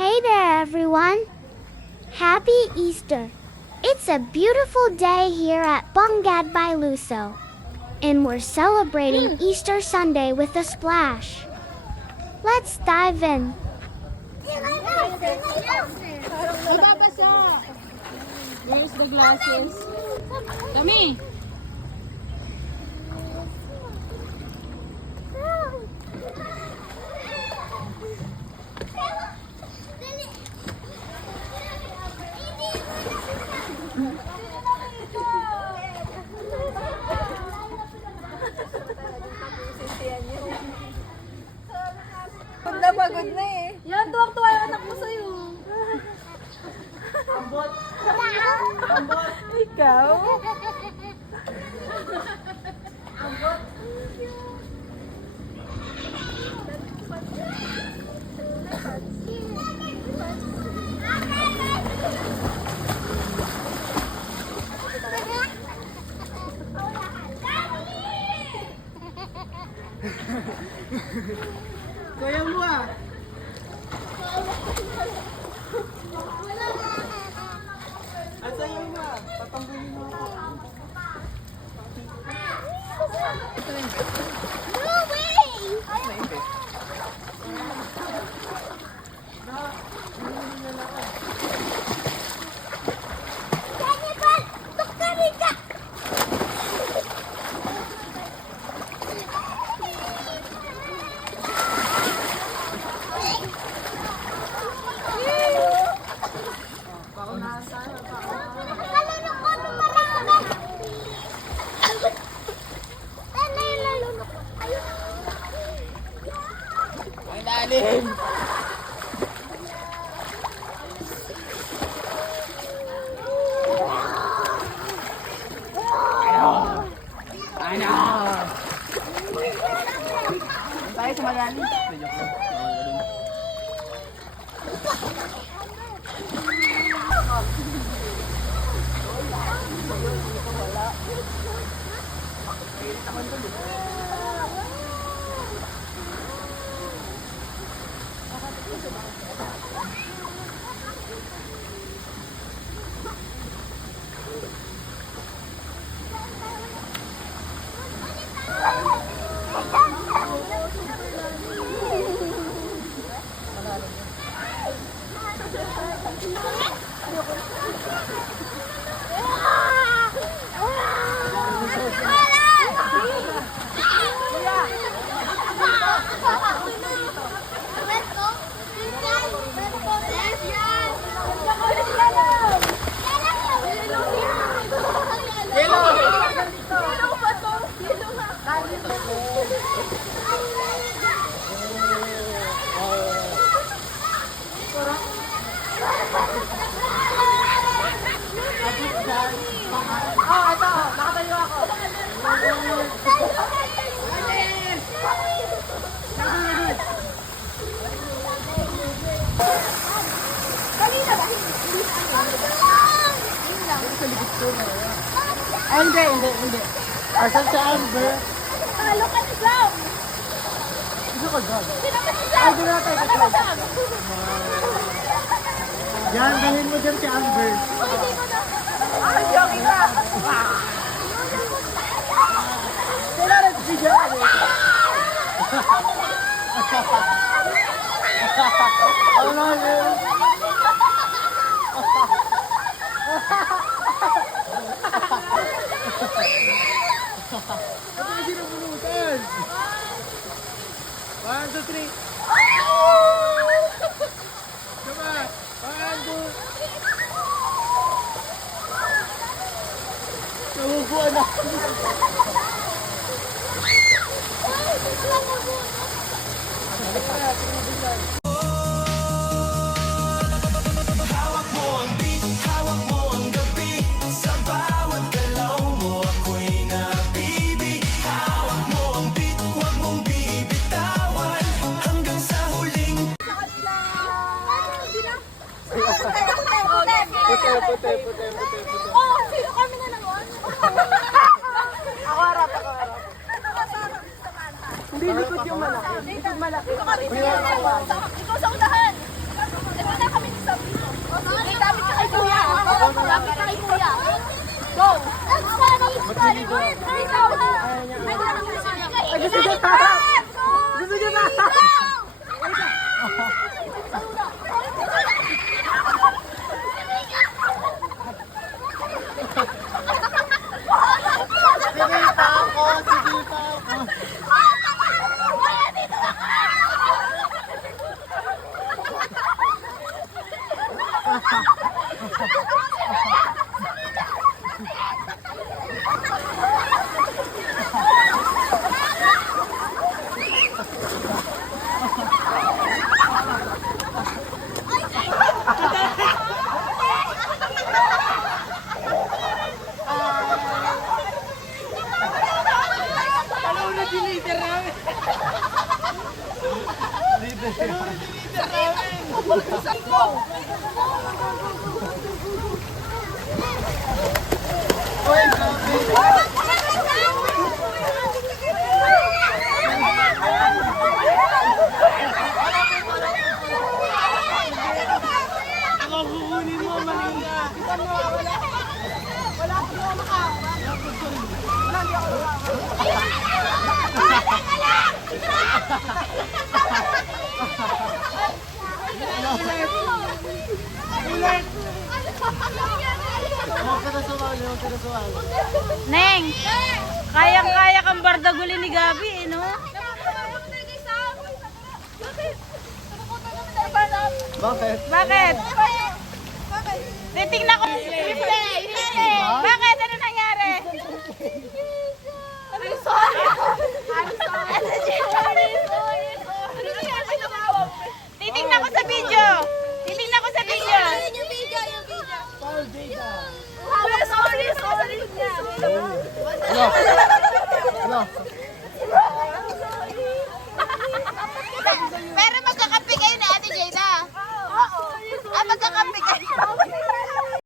Hey there, everyone. Happy Easter. It's a beautiful day here at Bungad by Luso. And we're celebrating Easter Sunday with a splash. Let's dive in. Where's the glasses? Dami! Pagod na eh. Yan, tuwak-tuwa yung anak mo sa'yo. Ambot. Ambot. Ikaw? Ambot. Kaya mo ah! Asa yung ma? Patambulin mo ako. No way! Cannibal! Tukari ka! Ang lalim! Ano? Tayo sa malalim. Oh, ito. Nakatayo ako. Ay, hindi. Asan si Amber? Talo ka ni Sam! Dito ka dyan. Hindi naman si Sam! Ay, doon na tayo ka. Yan, dalhin mo dyan si Amber. Ay, joking ka! Kailangan si Jan. Ano yun? Ito na sinabulutan. 1, 2, 3. Come on. 1, 2. Nahuguan ako. Puti. Oh, sino kami na naman? Ako harap. Hindi likod yung malaki. Likod malaki. Ikaw sa unahan. Ay, gusto niya na! Gusto niya na! Sige pa ako! Sige pa ako! Ako kukunin mo, Manila! Huwag ka na sumali, huwag ka na sumali. Neng! Kayang-kaya kang bardaguli ni Gabi, eh, no? Bakit? Bakit? Titingnan ko. Bakit? Ano nangyari? I'm sorry. Titingnan ko sa video. Titingnan ko sa video. Paul Jada. Ano? Ano? Pero